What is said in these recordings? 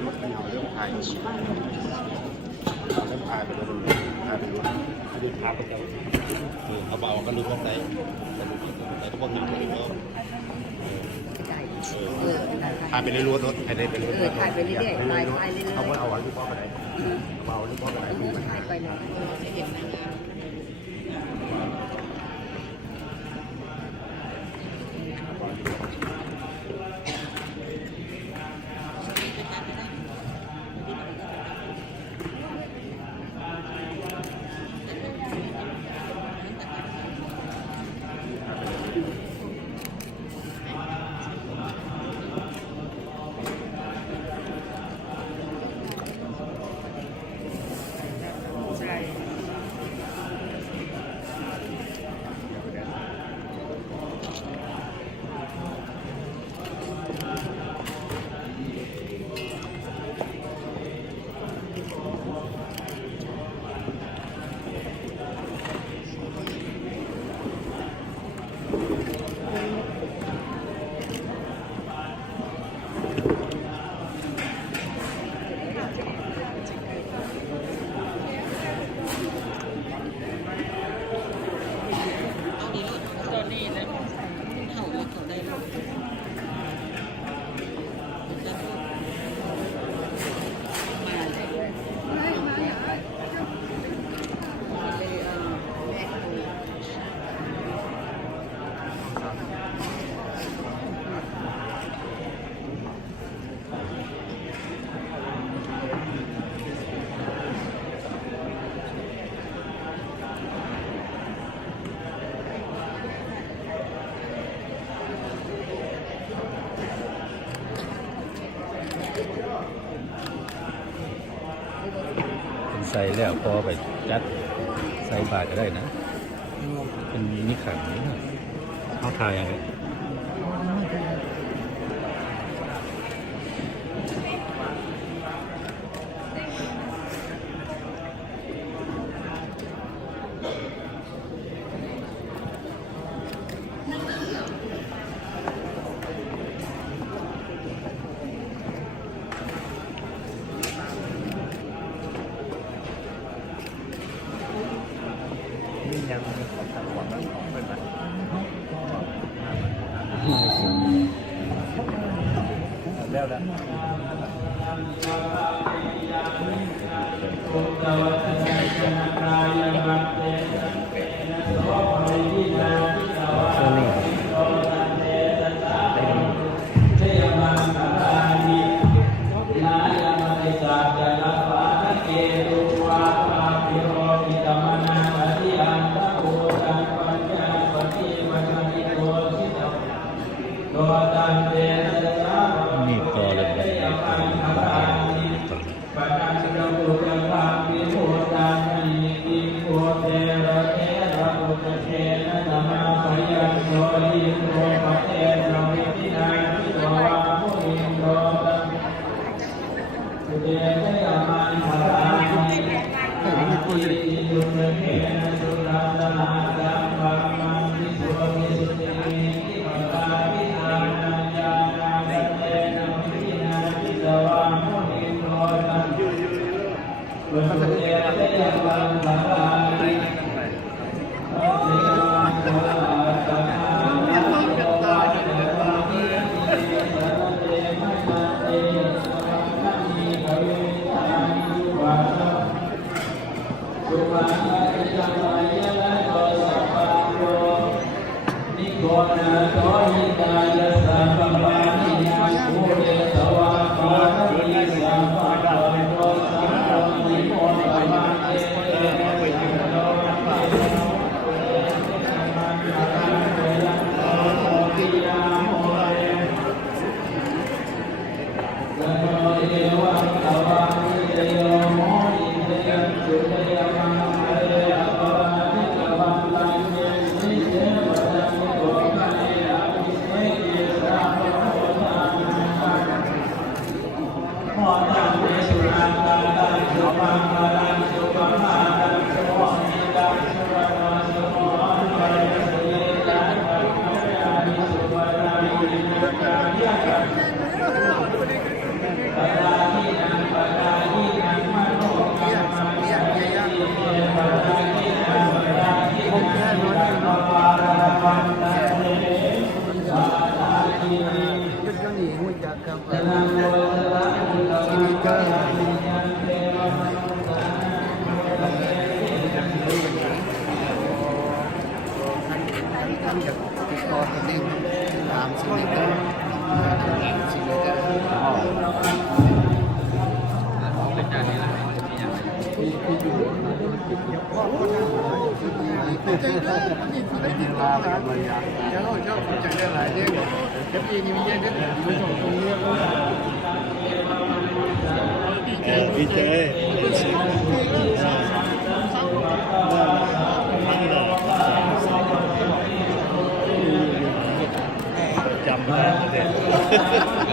เรื่องถ่ายไปเลยถ่ายไปเลยดูภาพไปแล้วเขาเบาก็รู้ว่าไหนแต่ก็บอกหนักเลยก็ถ่ายไปเรื่อยๆรถถ่ายไปเรื่อยๆถ่ายไปเรื่อยๆเขาเอาลูกพ่อไปไหนเอาลูกพ่อไปไหนดูมันถ่ายไปเลยจะเห็นนะใส่แล้วพอไปจัดใส่บาตรก็ได้นะเป็นนิขังนี่นะเขาทายยังไงยังของทางหวังนั้นของเป็นไหมแล้วนี่ก็เลยHãy subscribe cho kênh Ghiền Mì Gõ để không bỏ lỡ เป็นเจ้าหนี้หัวจักครับ ทีนี้ก็ท่านจะติดต่อตัวเองตามสิ่งนี้ก็สิ่งนี้ก็เป็นการนี้แหละมีอยู่เดี๋ยวพ่อก็ได้ใจได้มีคนได้ติดต่อกันแล้วเราชอบใจได้หลายเรื่องเดี๋ยวปีนี้มีเยอะนิดหนึ่งไม่ส่งตรงนี้ดีใจจำได้เลย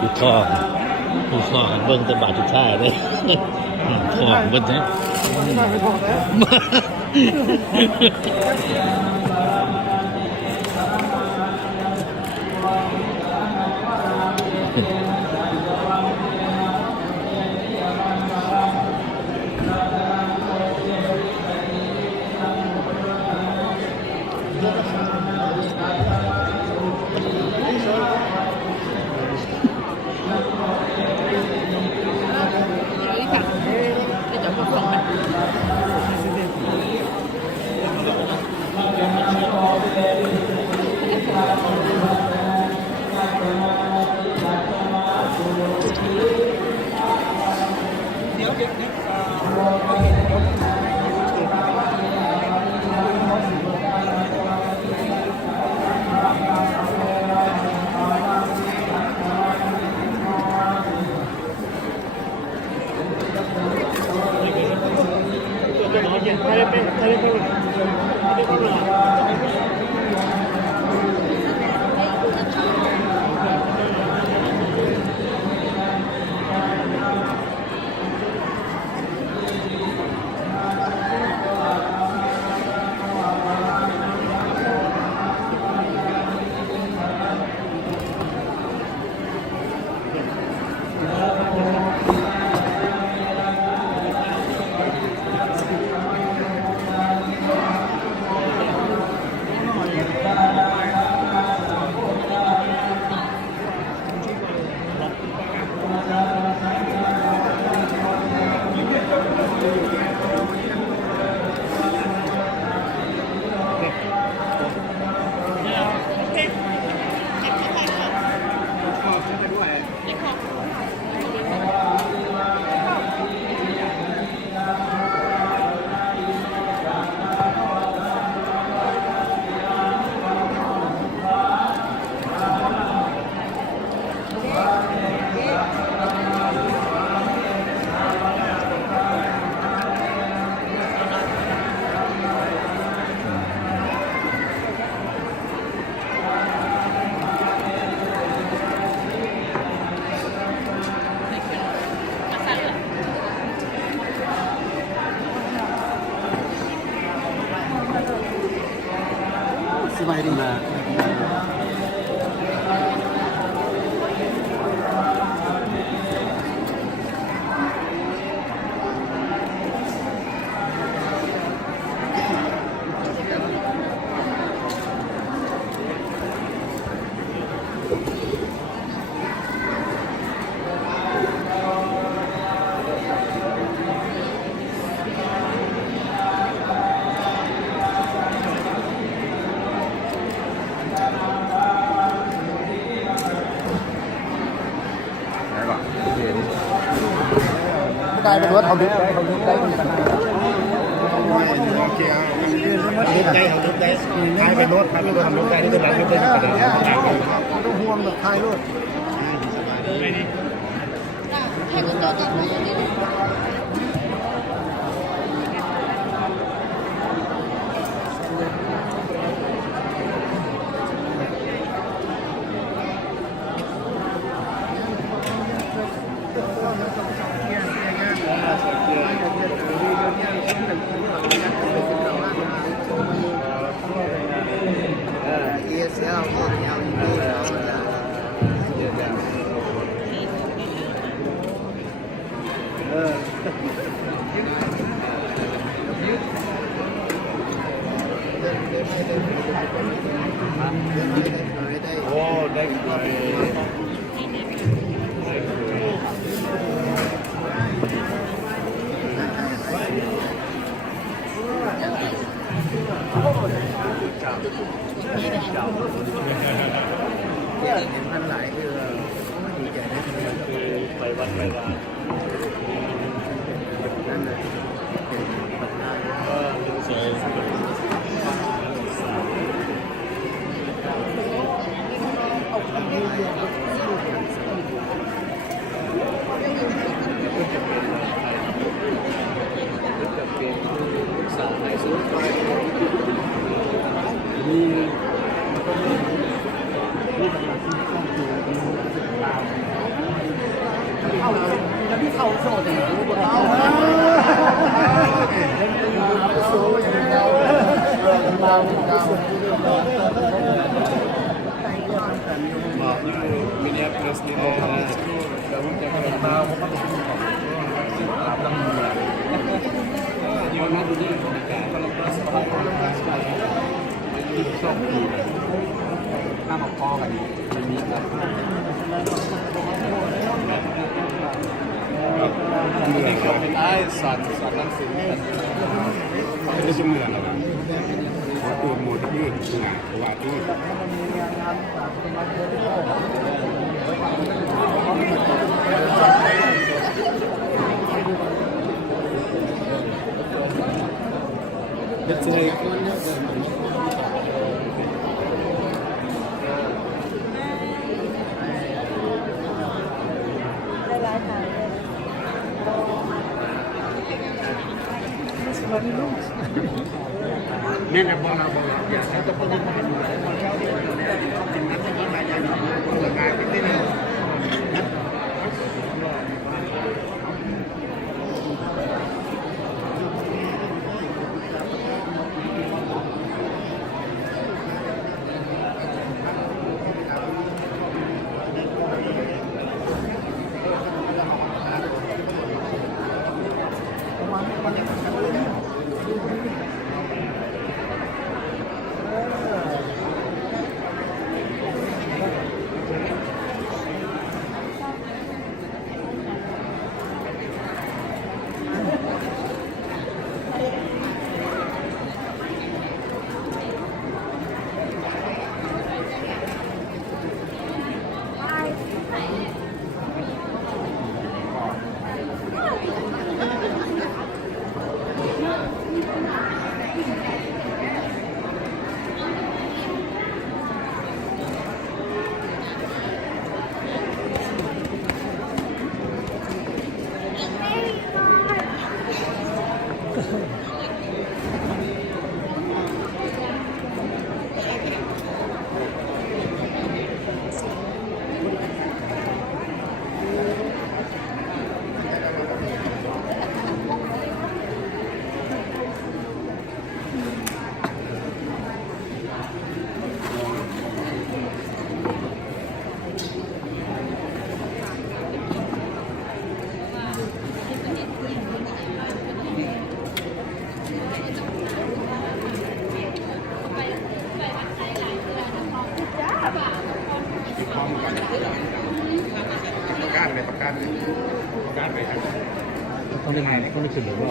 ดูท่อดูท่อเบิ้งจะบาดจุดท่าเลยท่อเบิ้งเนี่ยสบายดีมา กายเป็นรถเขาดึกได้เขาดึกได้มีปัญหา โอเค ดึกได้เขาดึกได้ใครเป็นรถใครเป็นรถทำดึกได้ที่เป็นร้านดึกได้มีปัญหา ต้องห่วงแบบไทยรถ ESL พวก LED แล้วโอ้ได้มันหลายคือดีใจได้คือไปวัดไปว่านั่นเลย แล้วพี่เขาโซ่แต่รู้ว่าเขามินิเพรสนี่เลยแล้วมันจะเป็นมาเพราะมันเป็นของต้องอยู่นั่นดูนี่บรรยากาศที่ชอบดีหน้าหมอกพ่อกันมันมีแบบเป็นไอ้สัตว์นั่งสิไม่ได้ชุ่มเงินหรอกตัวหมดยืดหนาว่าที่That's it. เนี่ยนะบอกเราอย่าใช้ตัวคนที่มาดูแลคนเช่าที่ดูแลจริงๆนั้นจะมีมาอย่างหนึ่งคนละการที่ได้เลยต้องได้ขึ้นหรือว่า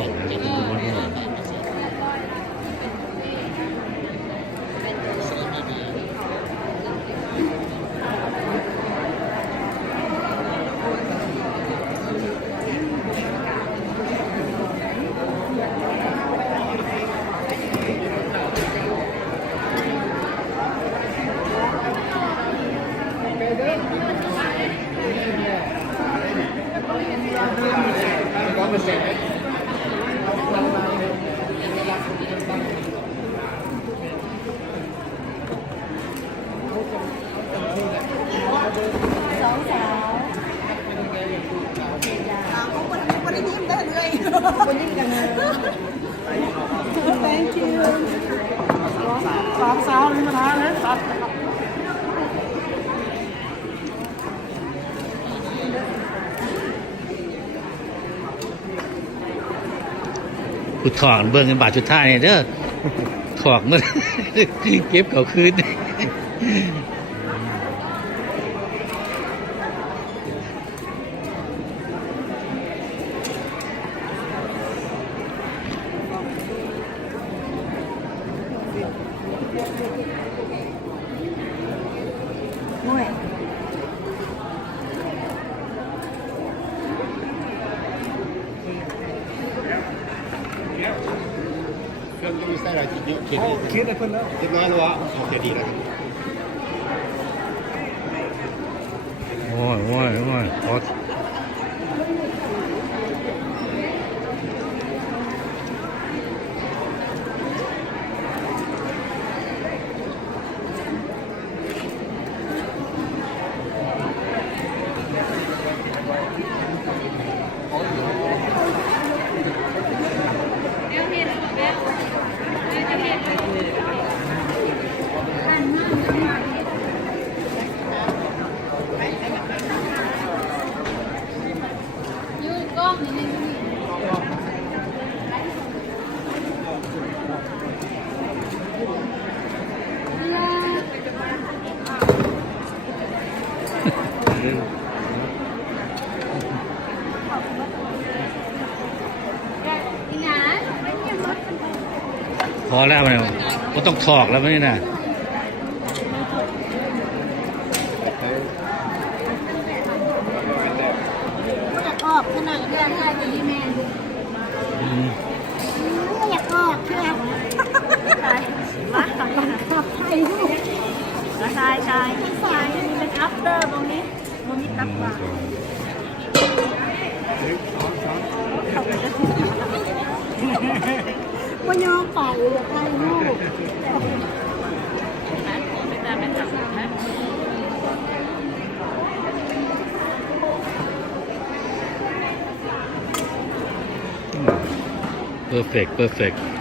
มีปัญหาเลยตัด กูถอดเบิ่งกันบาทสุดท้ายเนี่ยเด้อถอดมัน เก็บเขาคืน ด้วย เครื่องมีไส้อะไรที่เยอะ คิดได้เพิ่นแล้ว เล็กน้อยหรือว่าโอเคดีแล้วครับ โอ้ยโอ้ยโอ้ยขอพอแล้วมันก็ต้องถอกแล้วนี่นะ อยากออกขนาดเรื่องอะไรเป็นดีแมนอยากออกใช่ไหมใช่มาขับไทยลูกใช่ใช่ใช่เป็นอัพเตอร์ตรงนี้ตับว่ามันยอมไปอยากได้ลูก perfect